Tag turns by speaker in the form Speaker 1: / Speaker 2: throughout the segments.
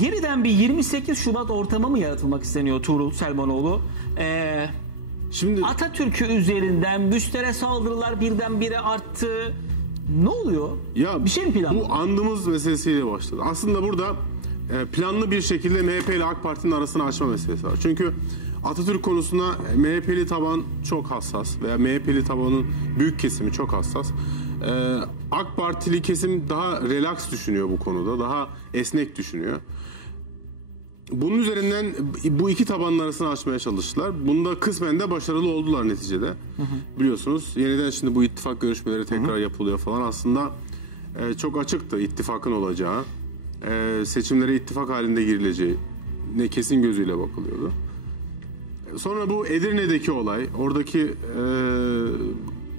Speaker 1: Yeniden bir 28 Şubat ortamı mı yaratılmak isteniyor Tuğrul Selmanoğlu? Ee,
Speaker 2: Şimdi
Speaker 1: Atatürk'ü üzerinden müstere saldırılar birdenbire arttı. Ne oluyor?
Speaker 2: ya
Speaker 1: bir şey mi planlı?
Speaker 2: bu andımız meselesiyle başladı. Aslında burada e, planlı bir şekilde MHP ile AK Parti'nin arasını açma meselesi var. Çünkü Atatürk konusunda MHP'li taban çok hassas veya MHP'li tabanın büyük kesimi çok hassas. E, AK Partili kesim daha relax düşünüyor bu konuda. Daha esnek düşünüyor. Bunun üzerinden bu iki tabanın arasını açmaya çalıştılar. Bunda kısmen de başarılı oldular neticede. Biliyorsunuz yeniden şimdi bu ittifak görüşmeleri tekrar yapılıyor falan. Aslında e, çok açıktı ittifakın olacağı. E, seçimlere ittifak halinde girileceği ne kesin gözüyle bakılıyordu. Sonra bu Edirne'deki olay, oradaki e,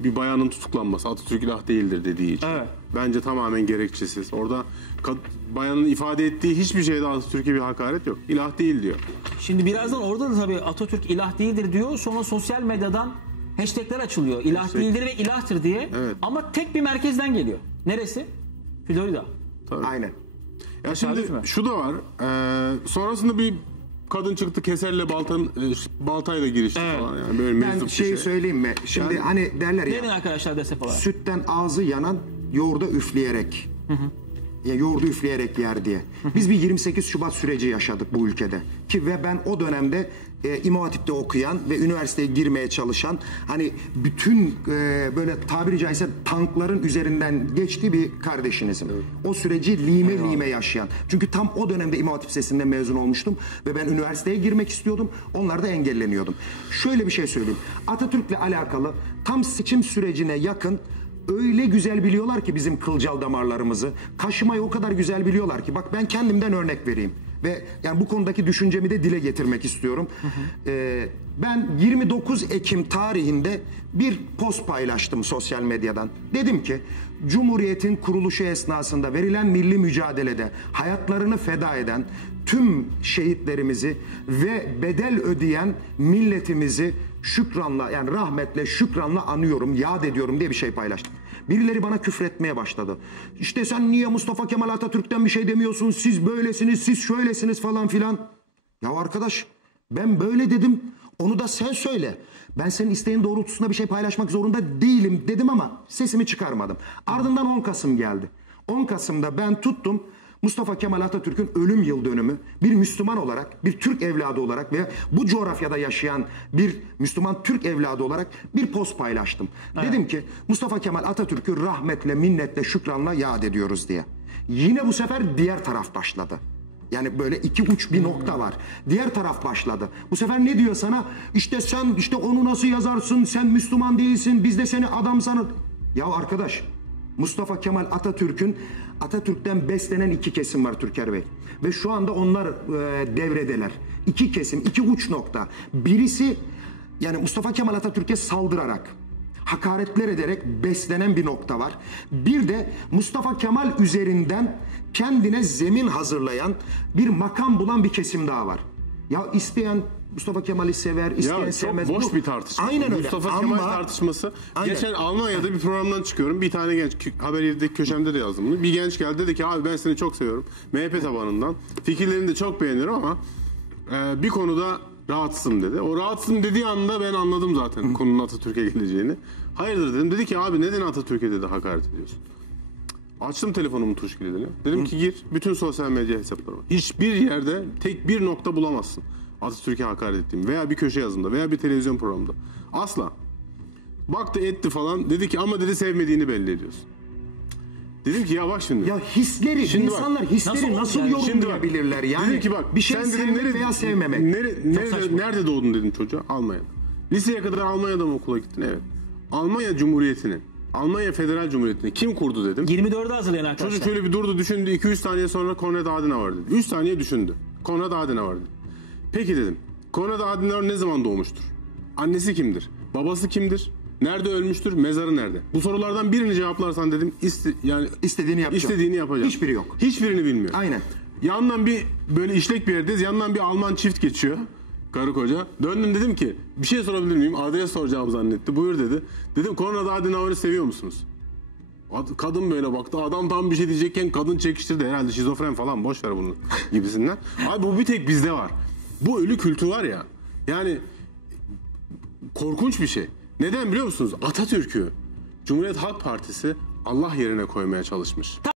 Speaker 2: bir bayanın tutuklanması, Atatürk ilah değildir dediği için.
Speaker 1: Evet.
Speaker 2: Bence tamamen gerekçesiz. Orada kad- bayanın ifade ettiği hiçbir şeyde Atatürk'e bir hakaret yok. İlah değil diyor.
Speaker 1: Şimdi birazdan orada da tabii Atatürk ilah değildir diyor. Sonra sosyal medyadan hashtagler açılıyor. İlah
Speaker 2: Hashtag.
Speaker 1: değildir ve ilahtır diye.
Speaker 2: Evet.
Speaker 1: Ama tek bir merkezden geliyor. Neresi? Florida.
Speaker 3: Aynen.
Speaker 2: Ya şimdi şu da var. e, sonrasında bir kadın çıktı keserle baltanın e, baltayla girişti
Speaker 1: Evet.
Speaker 2: falan yani böyle
Speaker 3: Ben
Speaker 2: meczup bir
Speaker 3: şeyi
Speaker 2: şey.
Speaker 3: söyleyeyim mi? Şimdi
Speaker 2: Yani-
Speaker 3: hani derler ya
Speaker 1: Verin arkadaşlar destek olarak.
Speaker 3: sütten ağzı yanan yoğurda üfleyerek. Ya yoğurdu üfleyerek yer diye. Biz bir 28 Şubat süreci yaşadık bu ülkede. Ki ve ben o dönemde e, İmam Hatip'te okuyan ve üniversiteye girmeye çalışan hani bütün e, böyle tabiri caizse tankların üzerinden geçtiği bir kardeşinizim. O süreci lime lime yaşayan. Çünkü tam o dönemde İmam Hatip Lisesi'nden mezun olmuştum ve ben üniversiteye girmek istiyordum. Onlar da engelleniyordum. Şöyle bir şey söyleyeyim. Atatürk'le alakalı tam seçim sürecine yakın öyle güzel biliyorlar ki bizim kılcal damarlarımızı. Kaşımayı o kadar güzel biliyorlar ki. Bak ben kendimden örnek vereyim. Ve yani bu konudaki düşüncemi de dile getirmek istiyorum. Ee, ben 29 Ekim tarihinde bir post paylaştım sosyal medyadan. Dedim ki Cumhuriyet'in kuruluşu esnasında verilen milli mücadelede hayatlarını feda eden tüm şehitlerimizi ve bedel ödeyen milletimizi şükranla yani rahmetle şükranla anıyorum, yad ediyorum diye bir şey paylaştım. Birileri bana küfretmeye başladı. İşte sen niye Mustafa Kemal Atatürk'ten bir şey demiyorsun? Siz böylesiniz, siz şöylesiniz falan filan. Ya arkadaş ben böyle dedim. Onu da sen söyle. Ben senin isteğin doğrultusunda bir şey paylaşmak zorunda değilim dedim ama sesimi çıkarmadım. Ardından 10 Kasım geldi. 10 Kasım'da ben tuttum Mustafa Kemal Atatürk'ün ölüm yıl dönümü bir Müslüman olarak, bir Türk evladı olarak ve bu coğrafyada yaşayan bir Müslüman Türk evladı olarak bir post paylaştım. Dedim ki Mustafa Kemal Atatürk'ü rahmetle, minnetle, şükranla yad ediyoruz diye. Yine bu sefer diğer taraf başladı. Yani böyle iki uç bir nokta var. Diğer taraf başladı. Bu sefer ne diyor sana? İşte sen işte onu nasıl yazarsın? Sen Müslüman değilsin. Biz de seni adam sanır. Ya arkadaş Mustafa Kemal Atatürk'ün Atatürk'ten beslenen iki kesim var Türker Bey. Ve şu anda onlar e, devredeler. İki kesim, iki uç nokta. Birisi yani Mustafa Kemal Atatürk'e saldırarak hakaretler ederek beslenen bir nokta var. Bir de Mustafa Kemal üzerinden kendine zemin hazırlayan bir makam bulan bir kesim daha var. Ya isteyen Mustafa Kemal'i sever, isteyen
Speaker 2: Ya çok
Speaker 3: sevmez.
Speaker 2: boş bir tartışma.
Speaker 3: Aynen öyle.
Speaker 2: Mustafa Kemal
Speaker 3: Ama-
Speaker 2: tartışması.
Speaker 3: Aynen.
Speaker 2: Geçen Almanya'da bir programdan çıkıyorum. Bir tane genç haber yedideki köşemde de yazdım bunu. Bir genç geldi dedi ki abi ben seni çok seviyorum. MHP tabanından. Fikirlerini de çok beğeniyorum ama e, bir konuda rahatsızım dedi. O rahatsızım dediği anda ben anladım zaten konunun Atatürk'e geleceğini. Hayırdır dedim. Dedi ki abi neden Atatürk'e dedi hakaret ediyorsun? Açtım telefonumun tuş kilidini. Dedim ki gir bütün sosyal medya hesaplarıma. Hiçbir yerde tek bir nokta bulamazsın. Atatürk'e hakaret ettiğim veya bir köşe yazımda veya bir televizyon programında. Asla. Baktı etti falan. Dedi ki ama dedi sevmediğini belli ediyorsun. Dedim ki ya bak şimdi.
Speaker 3: Ya hisleri,
Speaker 2: Şimdi bak,
Speaker 3: insanlar hisleri
Speaker 1: nasıl
Speaker 3: nasıl,
Speaker 1: yani?
Speaker 2: Bak,
Speaker 3: yorumlayabilirler? Yani
Speaker 2: dedim ki bak
Speaker 3: bir şey
Speaker 2: sen
Speaker 3: sevmek
Speaker 2: nere-
Speaker 3: veya sevmemek.
Speaker 2: Nere, nerede, nerede doğdun dedim çocuğa? Almanya'da. Liseye kadar Almanya'da mı okula gittin? Evet. Almanya Cumhuriyeti'ni, Almanya Federal Cumhuriyeti'ni kim kurdu dedim.
Speaker 1: 24'ü hazırlayan arkadaşlar.
Speaker 2: Çocuk şöyle bir durdu düşündü 2-3 saniye sonra Konrad Adenauer dedi. 3 saniye düşündü. Konrad Adenauer dedi. Peki dedim. Konrad Adenauer ne zaman doğmuştur? Annesi kimdir? Babası kimdir? Nerede ölmüştür? Mezarı nerede? Bu sorulardan birini cevaplarsan dedim iste, yani
Speaker 3: İstediğini yapacağım.
Speaker 2: istediğini yapacağım.
Speaker 3: Hiçbiri yok.
Speaker 2: Hiçbirini bilmiyor.
Speaker 3: Aynen.
Speaker 2: Yandan bir böyle işlek bir yerdeyiz. Yandan bir Alman çift geçiyor. Karı koca. Döndüm dedim ki bir şey sorabilir miyim? Adres soracağım zannetti. Buyur dedi. Dedim Konrad Adenauer'i seviyor musunuz? Ad- Kadın böyle baktı. Adam tam bir şey diyecekken kadın çekiştirdi. Herhalde şizofren falan boş ver bunu gibisinden. Abi bu bir tek bizde var. Bu ölü kültü var ya. Yani korkunç bir şey. Neden biliyor musunuz? Atatürk'ü Cumhuriyet Halk Partisi Allah yerine koymaya çalışmış.